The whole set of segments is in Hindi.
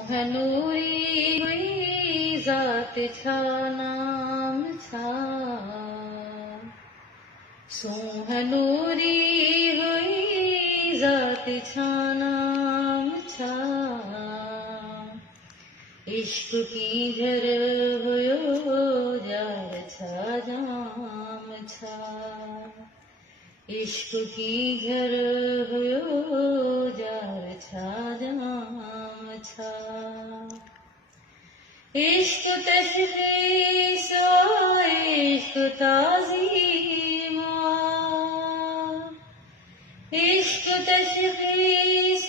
सोहनूरी हुई जात छा नाम छा। सोहनूरी हुई जात छा नाम छा। इश्क की झर हुयो जार छा जाम छा। इश्क की झर हुयो जार छा जाम छा। इश्क तशख़ीस इश्क ताज़ीम इश्क तशख़ीस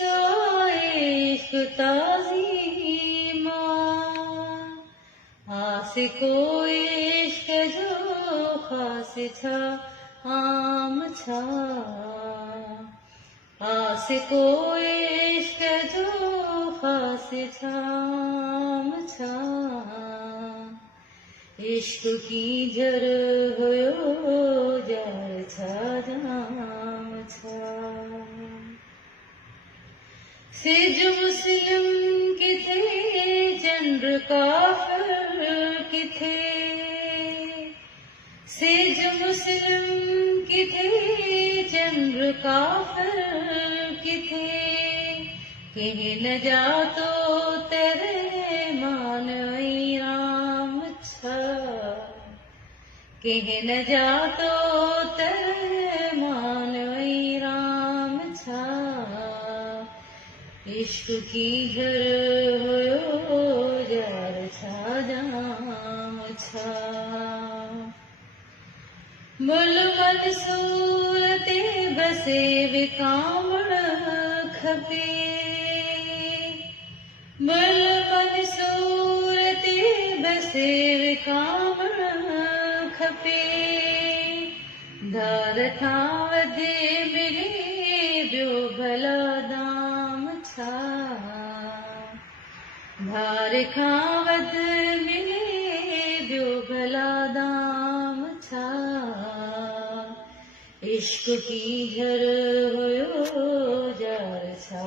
इश्क ताज़ीम आशिको इश्क जो ख़ास छा आम छा। आशिको इश्क जो ख़ास छा आम छा। इश्क की झर हुयो जार छा जाम छा। सिज मुस्लिम किथे चंद्र काफ़िर किथे। सिज मुस्लिम किथे चंद्र काफ़िर किथे। कहीं न जातो तेरे मान ऐ राम छा। कहीं न जातो तेरे मान ऐ राम छा। इश्क की झर हुयो जार छा जाम छा। मुलमल सूरते बसे विकामण खपे। मुलमल सूरते बसे विकामण खपे। धार खां वधे मिले ॿियो भला दाम छा। धार खां वध मिले ॿियो भला दाम छा। इश्क की झर हुयो जार छा